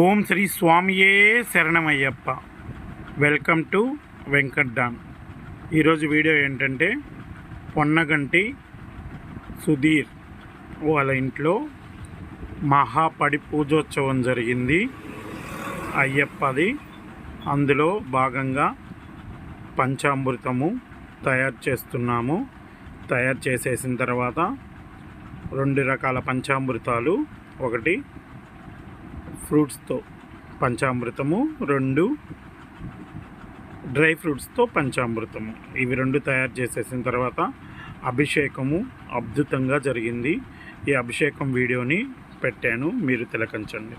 ఓం శ్రీ స్వామియే శరణమయ్యప్ప. వెల్కమ్ టు వెంకట్ డాన్ ఈరోజు వీడియో ఏంటంటే పొన్నగంటి సుధీర్ వాళ్ళ ఇంట్లో మహాపడి పూజోత్సవం జరిగింది. అయ్యప్పది అందులో భాగంగా పంచామృతము తయారు చేస్తున్నాము. తయారు చేసేసిన తర్వాత రెండు రకాల పంచామృతాలు ఒకటి ఫ్రూట్స్తో పంచామృతము రెండు డ్రై ఫ్రూట్స్తో పంచామృతము. ఇవి రెండు తయారు చేసేసిన తర్వాత అభిషేకము అద్భుతంగా జరిగింది. ఈ అభిషేకం వీడియోని పెట్టాను మీరు తిలకంచండి.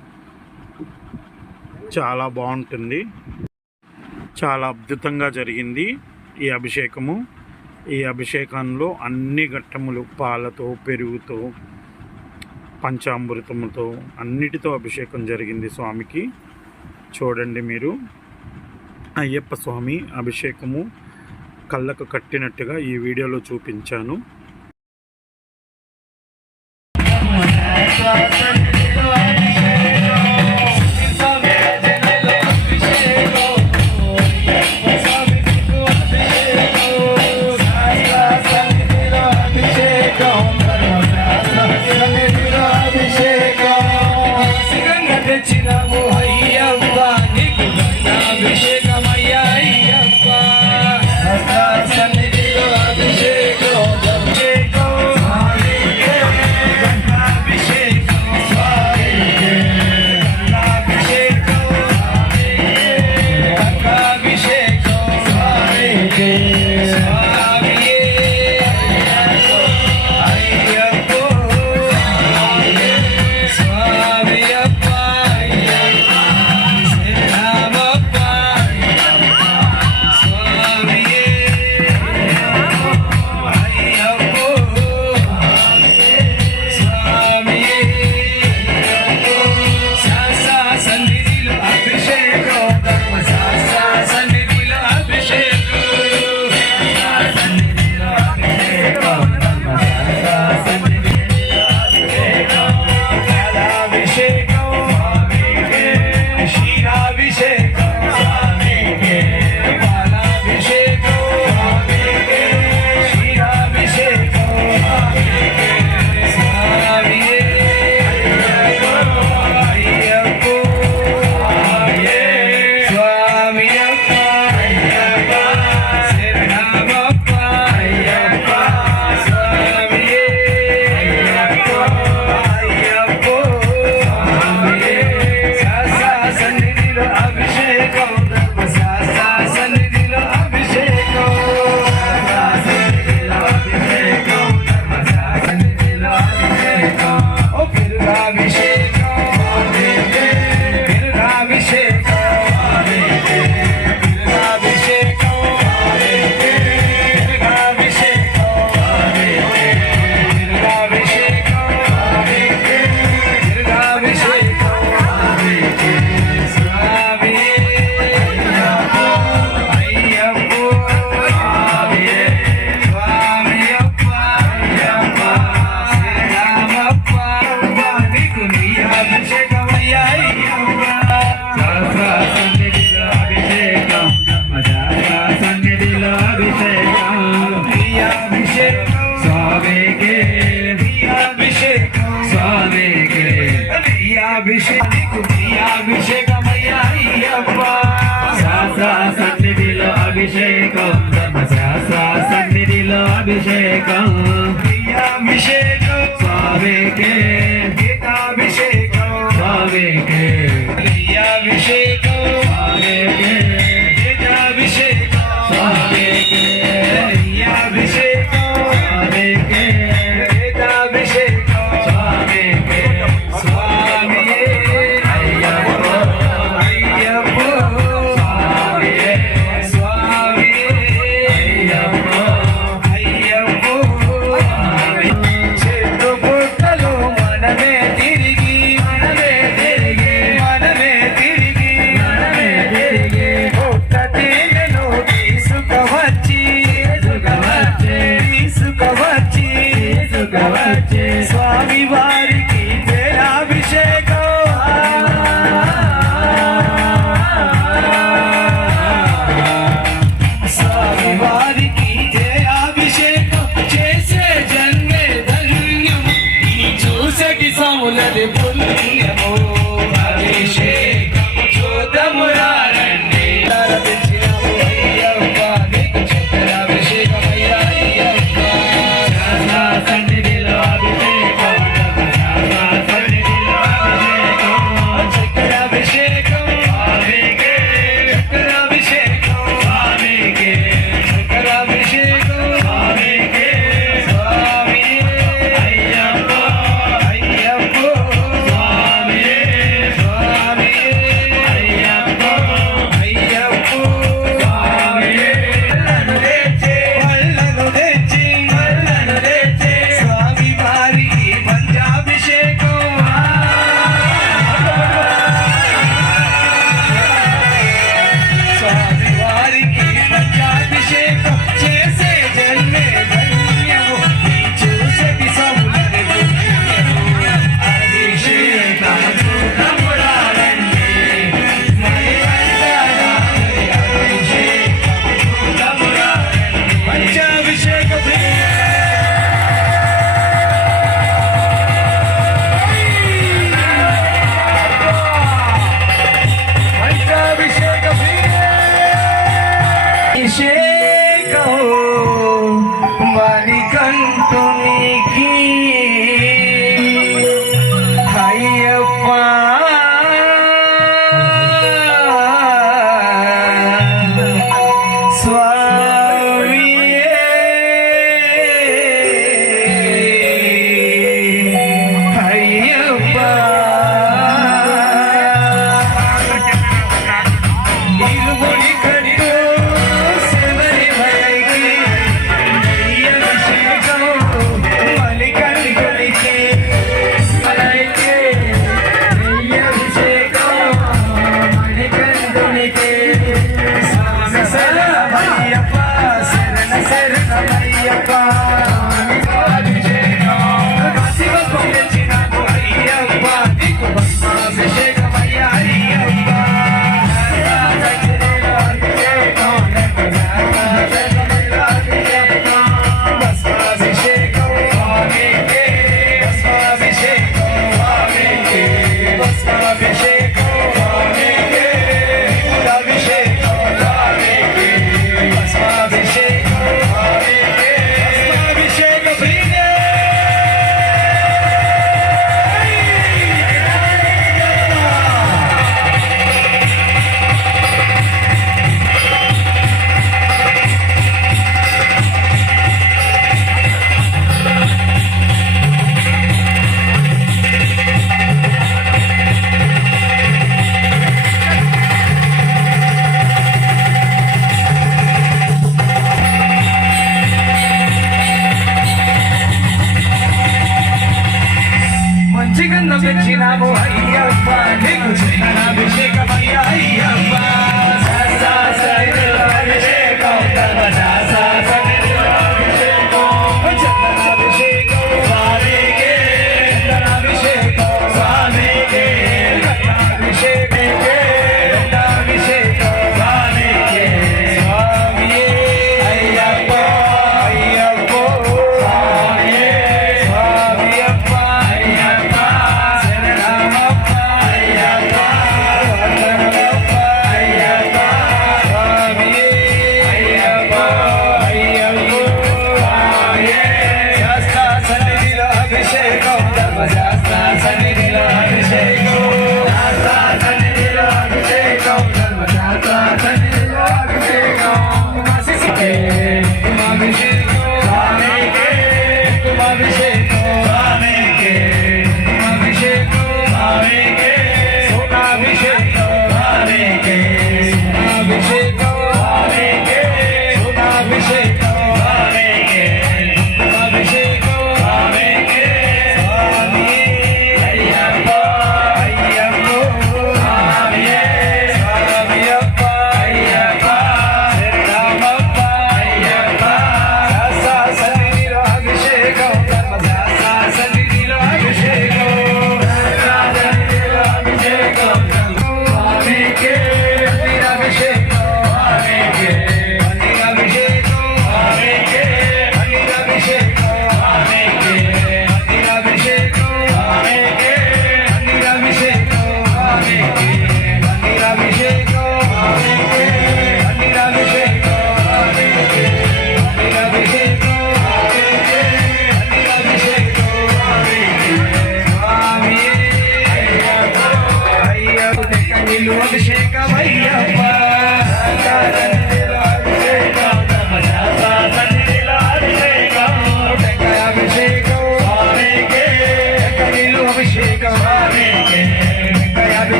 చాలా బాగుంటుంది. చాలా అద్భుతంగా జరిగింది ఈ అభిషేకము. ఈ అభిషేకంలో అన్ని ఘట్టములు పాలతో పెరుగుతో పంచామృతముతో అన్నిటితో అభిషేకం జరిగింది స్వామికి. చూడండి మీరు. అయ్యప్ప స్వామి అభిషేకము కళ్ళకు కట్టినట్టుగా ఈ వీడియోలో చూపించాను. స్వామియే అభిషేకం ధర్మశాస్త్ర సన్నిధిలో అభిషేకం. నీ అభిషేకం స్వామికే పులది పుల్యమ 你的我，你我。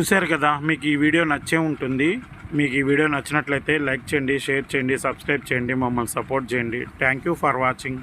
చూశారు కదా మీకు ఈ వీడియో నచ్చే ఉంటుంది. మీకు ఈ వీడియో నచ్చినట్లయితే లైక్ చేయండి షేర్ చేయండి సబ్స్క్రైబ్ చేయండి మమ్మల్ని సపోర్ట్ చేయండి. Thank for watching